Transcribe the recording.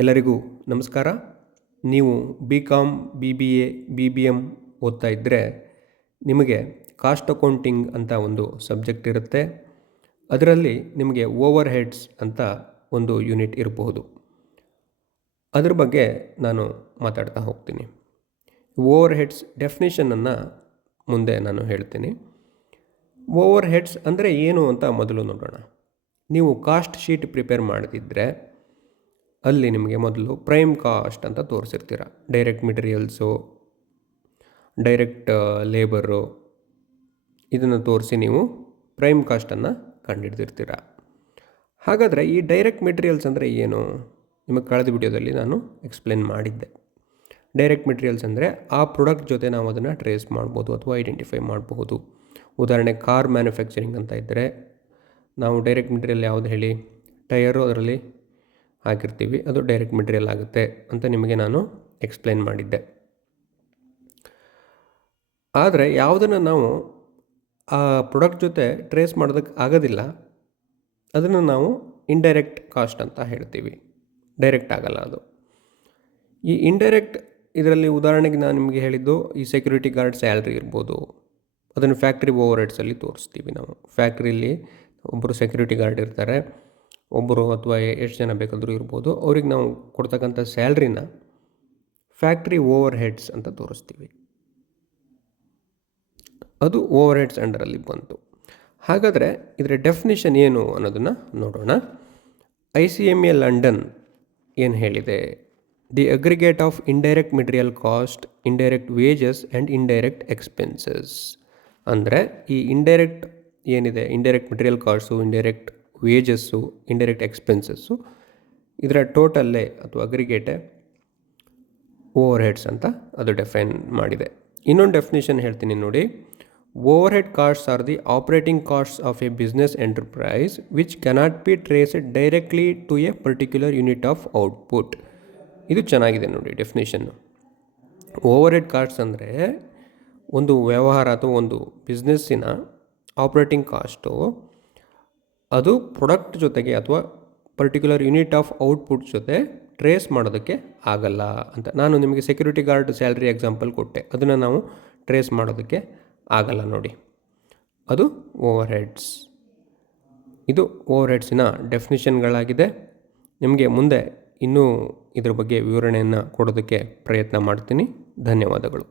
ಎಲ್ಲರಿಗೂ ನಮಸ್ಕಾರ. ನೀವು BCom, BBA, BBM ಓದ್ತಾ ಇದ್ದರೆ ನಿಮಗೆ ಕಾಸ್ಟ್ ಅಕೌಂಟಿಂಗ್ ಅಂತ ಒಂದು ಸಬ್ಜೆಕ್ಟ್ ಇರುತ್ತೆ. ಅದರಲ್ಲಿ ನಿಮಗೆ ಓವರ್ ಹೆಡ್ಸ್ ಅಂತ ಒಂದು ಯೂನಿಟ್ ಇರಬಹುದು. ಅದ್ರ ಬಗ್ಗೆ ನಾನು ಮಾತಾಡ್ತಾ ಹೋಗ್ತೀನಿ. ಓವರ್ ಹೆಡ್ಸ್ ಡೆಫಿನಿಷನನ್ನು ಮುಂದೆ ನಾನು ಹೇಳ್ತೀನಿ. ಓವರ್ ಹೆಡ್ಸ್ ಅಂದರೆ ಏನು ಅಂತ ಮೊದಲು ನೋಡೋಣ. ನೀವು ಕಾಸ್ಟ್ ಶೀಟ್ ಪ್ರಿಪೇರ್ ಮಾಡದಿದ್ದರೆ ಅಲ್ಲಿ ನಿಮಗೆ ಮೊದಲು ಪ್ರೈಮ್ ಕಾಸ್ಟ್ ಅಂತ ತೋರಿಸಿರ್ತೀರ. ಡೈರೆಕ್ಟ್ ಮೆಟೀರಿಯಲ್ಸು, ಡೈರೆಕ್ಟ್ ಲೇಬರು, ಇದನ್ನು ತೋರಿಸಿ ನೀವು ಪ್ರೈಮ್ ಕಾಸ್ಟನ್ನು ಕಂಡುಹಿಡ್ದಿರ್ತೀರ. ಹಾಗಾದರೆ ಈ ಡೈರೆಕ್ಟ್ ಮೆಟೀರಿಯಲ್ಸ್ ಅಂದರೆ ಏನು? ನಿಮಗೆ ಕಳೆದ ವಿಡಿಯೋದಲ್ಲಿ ನಾನು ಎಕ್ಸ್ಪ್ಲೇನ್ ಮಾಡಿದ್ದೆ. ಡೈರೆಕ್ಟ್ ಮೆಟೀರಿಯಲ್ಸ್ ಅಂದರೆ ಆ ಪ್ರಾಡಕ್ಟ್ ಜೊತೆ ನಾವು ಅದನ್ನು ಟ್ರೇಸ್ ಮಾಡ್ಬೋದು ಅಥವಾ ಐಡೆಂಟಿಫೈ ಮಾಡಬಹುದು. ಉದಾಹರಣೆ ಕಾರ್ ಮ್ಯಾನುಫ್ಯಾಕ್ಚರಿಂಗ್ ಅಂತ ಇದ್ದರೆ ನಾವು ಡೈರೆಕ್ಟ್ ಮೆಟೀರಿಯಲ್ ಯಾವುದು ಹೇಳಿ, ಟಯರು ಅದರಲ್ಲಿ ಹಾಕಿರ್ತೀವಿ, ಅದು ಡೈರೆಕ್ಟ್ ಮೆಟೀರಿಯಲ್ ಆಗುತ್ತೆ ಅಂತ ನಿಮಗೆ ನಾನು ಎಕ್ಸ್ಪ್ಲೇನ್ ಮಾಡಿದ್ದೆ. ಆದರೆ ಯಾವುದನ್ನು ನಾವು ಆ ಪ್ರಾಡಕ್ಟ್ ಜೊತೆ ಟ್ರೇಸ್ ಮಾಡೋದಕ್ಕೆ ಆಗೋದಿಲ್ಲ, ಅದನ್ನು ನಾವು ಇಂಡೈರೆಕ್ಟ್ ಕಾಸ್ಟ್ ಅಂತ ಹೇಳ್ತೀವಿ. ಡೈರೆಕ್ಟ್ ಆಗಲ್ಲ ಅದು. ಈ ಇಂಡೈರೆಕ್ಟ್ ಇದರಲ್ಲಿ ಉದಾಹರಣೆಗೆ ನಾನು ನಿಮಗೆ ಹೇಳಿದ್ದು ಈ ಸೆಕ್ಯೂರಿಟಿ ಗಾರ್ಡ್ ಸ್ಯಾಲ್ರಿ ಇರ್ಬೋದು. ಅದನ್ನು ಫ್ಯಾಕ್ಟ್ರಿ ಓವರ್ ಹೆಡ್ಸಲ್ಲಿ ತೋರಿಸ್ತೀವಿ ನಾವು. ಫ್ಯಾಕ್ಟ್ರಿಯಲ್ಲಿ ಒಬ್ಬರು ಸೆಕ್ಯೂರಿಟಿ ಗಾರ್ಡ್ ಇರ್ತಾರೆ, ಒಬ್ಬರು ಅಥವಾ ಎಷ್ಟು ಜನ ಬೇಕಾದರೂ ಇರ್ಬೋದು. ಅವ್ರಿಗೆ ನಾವು ಕೊಡ್ತಕ್ಕಂಥ ಸ್ಯಾಲ್ರಿನ ಫ್ಯಾಕ್ಟ್ರಿ ಓವರ್ ಹೆಡ್ಸ್ ಅಂತ ತೋರಿಸ್ತೀವಿ. ಅದು ಓವರ್ ಹೆಡ್ಸ್ ಅಂಡರಲ್ಲಿ ಬಂತು. ಹಾಗಾದರೆ ಇದರ ಡೆಫಿನಿಷನ್ ಏನು ಅನ್ನೋದನ್ನು ನೋಡೋಣ. ICMA ಲಂಡನ್ ಏನು ಹೇಳಿದೆ? The aggregate of indirect material cost, indirect wages and indirect expenses. ಅಂದರೆ ಈ ಇಂಡೈರೆಕ್ಟ್ ಏನಿದೆ, indirect material cost, indirect wages, indirect expenses, ಇದರ ಟೋಟಲ್ಲೇ ಅಥವಾ ಅಗ್ರಿಗೇಟೇ ಓವರ್ ಹೆಡ್ಸ್ ಅಂತ ಅದು ಡೆಫೈನ್ ಮಾಡಿದೆ. ಇನ್ನೊಂದು ಡೆಫಿನೇಷನ್ ಹೇಳ್ತೀನಿ ನೋಡಿ. Overhead costs are the operating costs of a business enterprise which cannot be traced directly to a particular unit of output. ಇದು ಚೆನ್ನಾಗಿದೆ ನೋಡಿ ಡೆಫಿನೇಷನ್ನು. ಓವರ್ ಹೆಡ್ ಕಾಸ್ಟ್ಸ್ ಅಂದರೆ ಒಂದು ವ್ಯವಹಾರ ಅಥವಾ ಒಂದು ಬಿಸ್ನೆಸ್ಸಿನ ಆಪರೇಟಿಂಗ್ ಕಾಸ್ಟು, ಅದು ಪ್ರಾಡಕ್ಟ್ ಜೊತೆಗೆ ಅಥವಾ ಪರ್ಟಿಕ್ಯುಲರ್ ಯೂನಿಟ್ ಆಫ್ ಔಟ್ಪುಟ್ ಜೊತೆ ಟ್ರೇಸ್ ಮಾಡೋದಕ್ಕೆ ಆಗಲ್ಲ ಅಂತ. ನಾನು ನಿಮಗೆ ಸೆಕ್ಯೂರಿಟಿ ಗಾರ್ಡ್ ಸ್ಯಾಲ್ರಿ ಎಕ್ಸಾಂಪಲ್ ಕೊಟ್ಟೆ, ಅದನ್ನು ನಾವು ಟ್ರೇಸ್ ಮಾಡೋದಕ್ಕೆ ಆಗಲ್ಲ ನೋಡಿ. ಅದು ಓವರ್ ಹೆಡ್ಸ್. ಇದು ಓವರ್ ಹೆಡ್ಸಿನ ಡೆಫಿನಿಷನ್ಗಳಾಗಿದೆ. ನಿಮಗೆ ಮುಂದೆ ಇನ್ನೂ ಇದ್ರ ಬಗ್ಗೆ ವಿವರಣೆಯನ್ನು ಕೊಡೋದಕ್ಕೆ ಪ್ರಯತ್ನ ಮಾಡ್ತೀನಿ. ಧನ್ಯವಾದಗಳು.